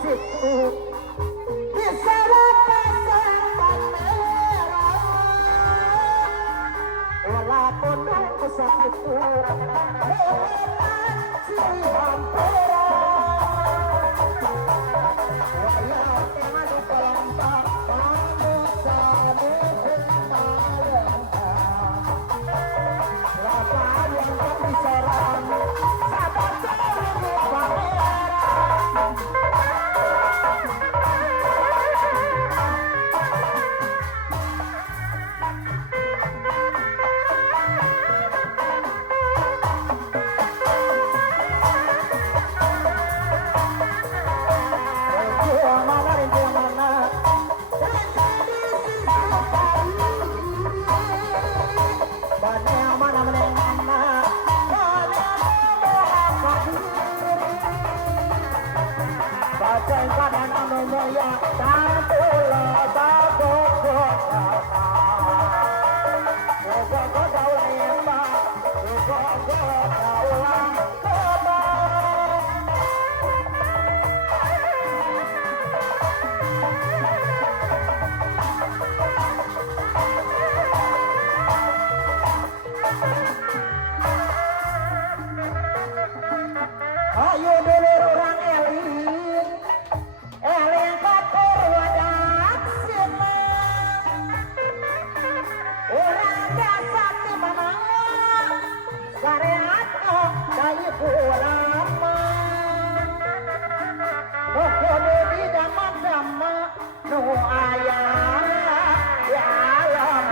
siku bisa pasang merah walaupun aku sakit ciri hampura wayang adu pelambang kamu sami kemarin rasa yang tak diserang sabar cari pangeran ayo dulur orang eling kapur wadah sima orang biasa di mana syariat dari ulama pokoknya di dama-dama nu ayah ya alam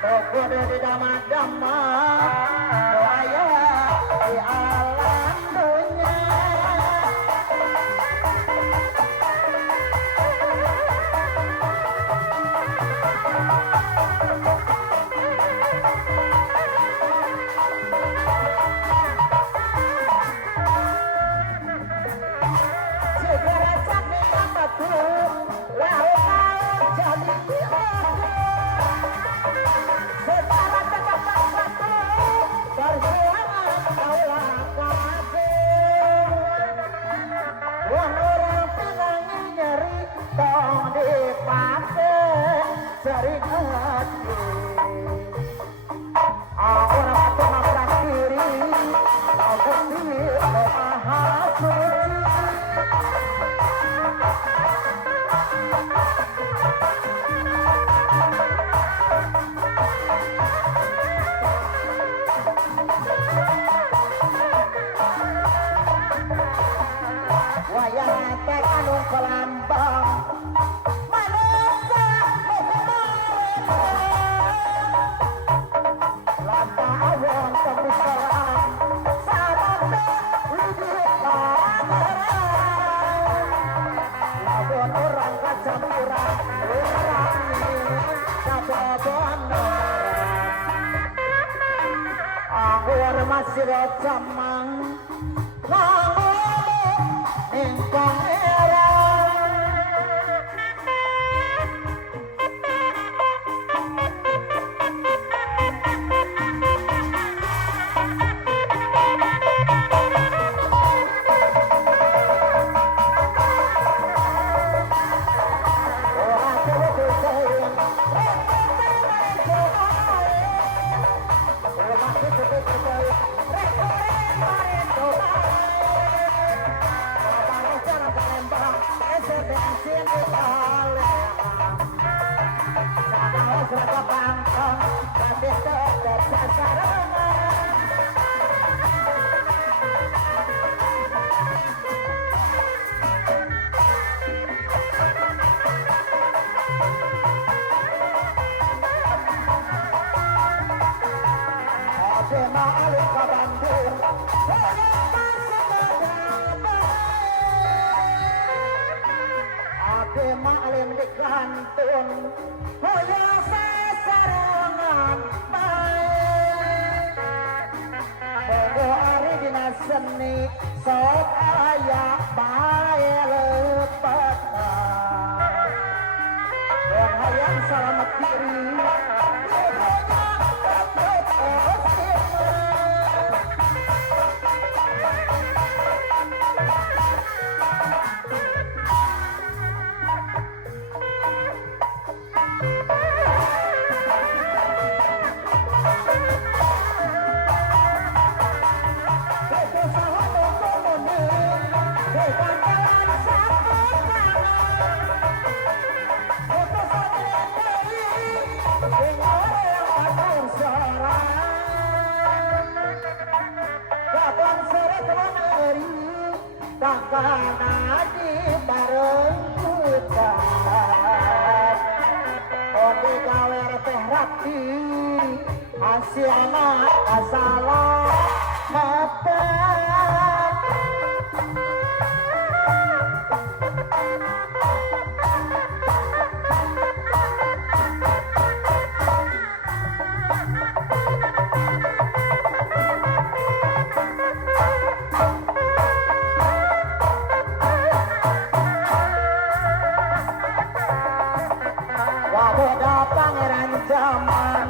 pokoknya di dama-dama nu ayah di alam dunia segera sakit apa tuh laut jadi secara tetap satu perjuangan kaulah kasih wong orang pinangin nyeri tong dipake sering hati orang batu nabrak kiri aku pilih maha suci wayang tek anu kelambang manusia kemarin lama awang kebusaran sabanda hidup pangeran lawan orang kacampuran orang ini kababon anggur masih rocamang ning pangeran orang kudu sayang orang kudu sayang Maklum di kantun, hoya sasarangan baik. Bogo ari dina seni, sok aya bae lepatan. Yang hayang selamat diri, ibunya tetep osima. Sakana di bareng hutan Ode gawer teh rapi Hasilna kasalah hatan Waboda pangeran zaman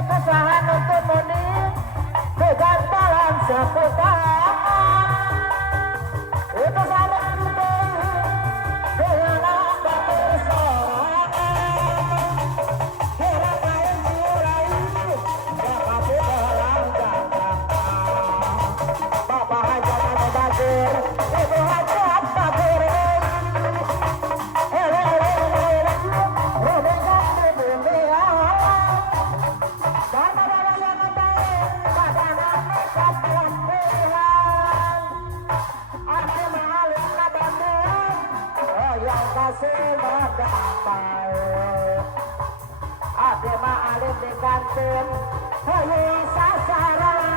Kesahan untuk muni kegantalan seputar itu sarang itu dengan apa persoalan kira kain siurai dapat dalam jangka Raden hayu sasaran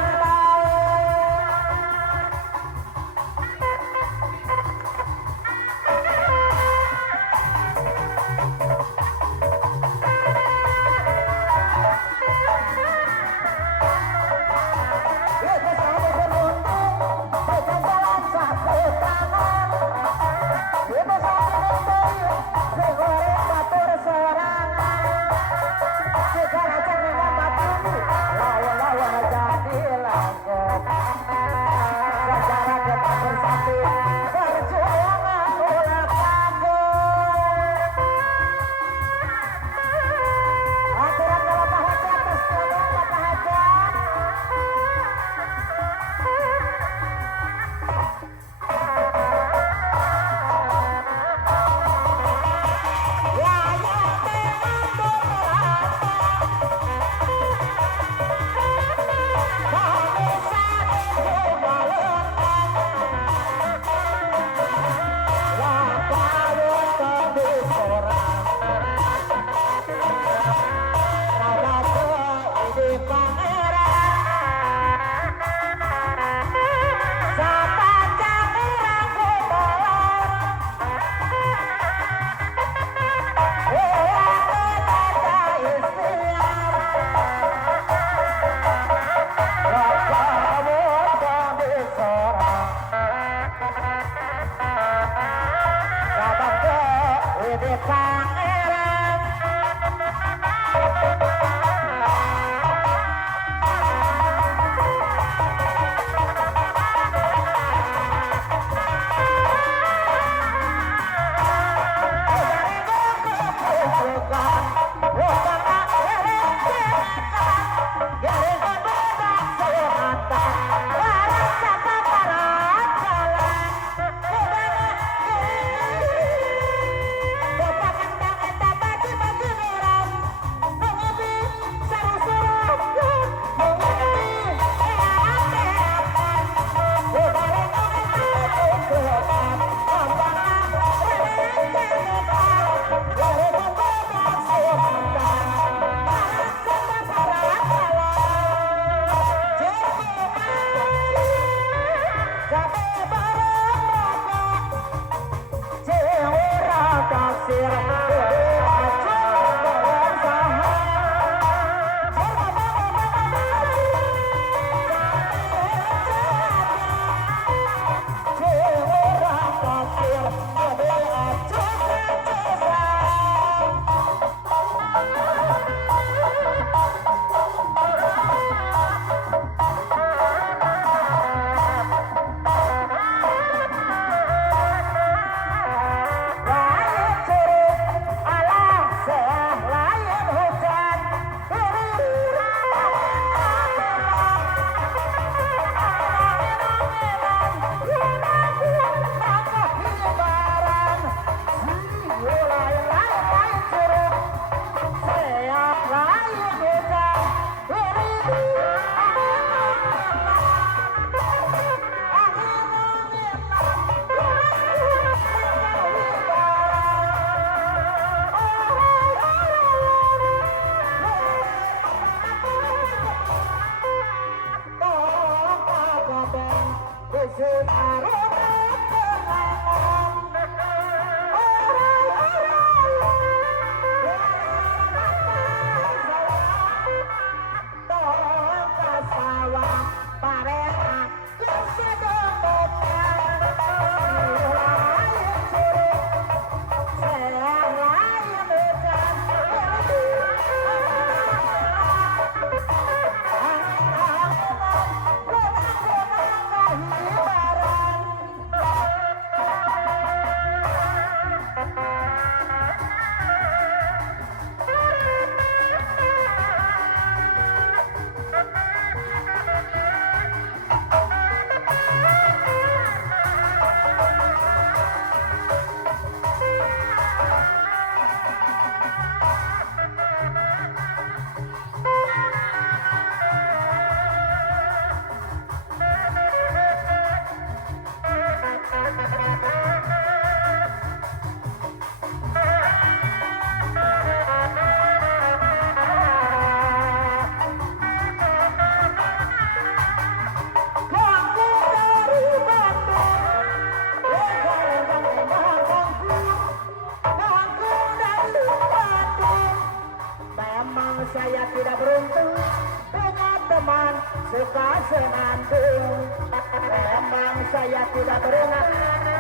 teman suka senandung. Memang saya tidak pernah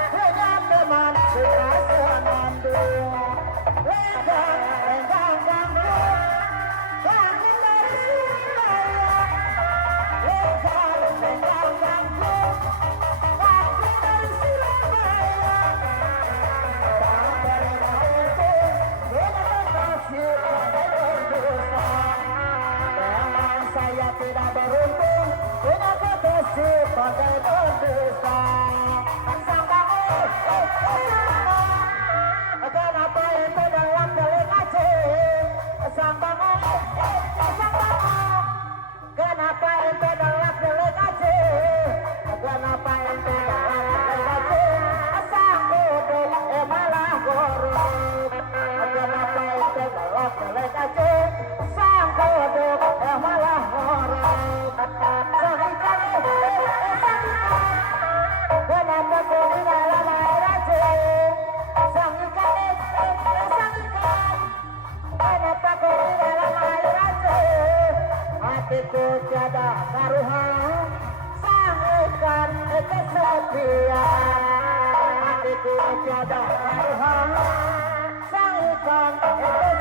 punya teman suka senandung. Lenggang, lenggang ganggung, ganggung dari Surabaya. Lenggang, lenggang ganggung, ganggung dari Surabaya. Memang saya tidak beruntung punya kekasih pakai berdosa. Sang bangun, kenapa itu dalam telik aceh? Sang bangun, kenapa itu dalam telik aceh? Kenapa itu dalam telik aceh? Sang duduk malah gorok. Kenapa itu dalam telik aceh? Sang duduk malah gorok. Kenapa kau di dalam air aceh? Sang ikan, sang ikan. Kenapa kau di dalam air aceh? Hatiku tiada taruhan. Sang ikan kesepian. Hatiku tiada taruhan. Sang ikan kesepian.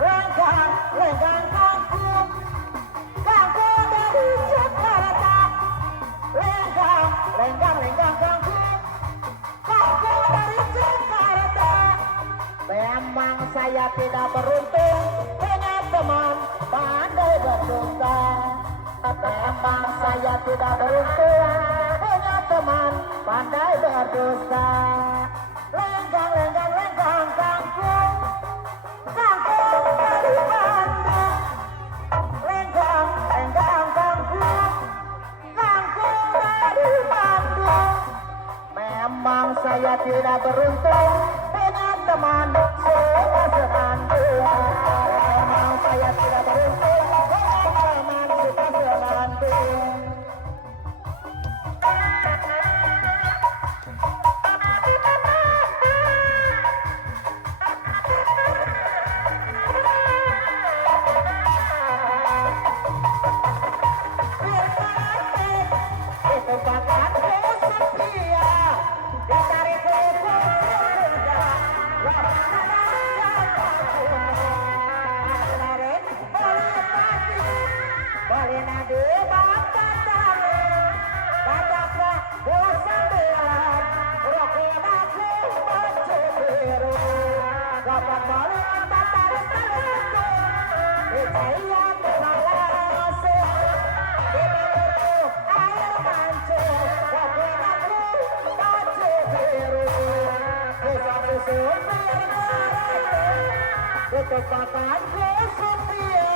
Lenggang, lenggang kangkung, kangkung dari Jakarta. Lenggang, lenggang, lenggang kangkung, kangkung dari Jakarta. Memang saya tidak beruntung punya teman pandai berdusta. Memang saya tidak beruntung punya teman pandai berdusta. Lenggang, lenggang, lenggang kangkung, kangkung dari Bandung. Lenggang, lenggang kangkung, kangkung dari Bandung. Memang saya tidak beruntung punya teman suka senandung. Memang saya tidak beruntung punya teman suka senandung. Itu bakatku setia, ditarik ke surga. Boleh nadi bapak tali, bajaklah bosan belan, rokin aku baju biru. Dapat boleh bapak restu, saya mengalasi. Di bawahku air mancur, rokin aku baju biru. Susah-susah bergerak, ketepatanku setia.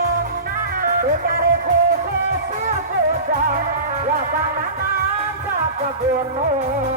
Ditarikku ke sirkuda, lapangan ke gunung.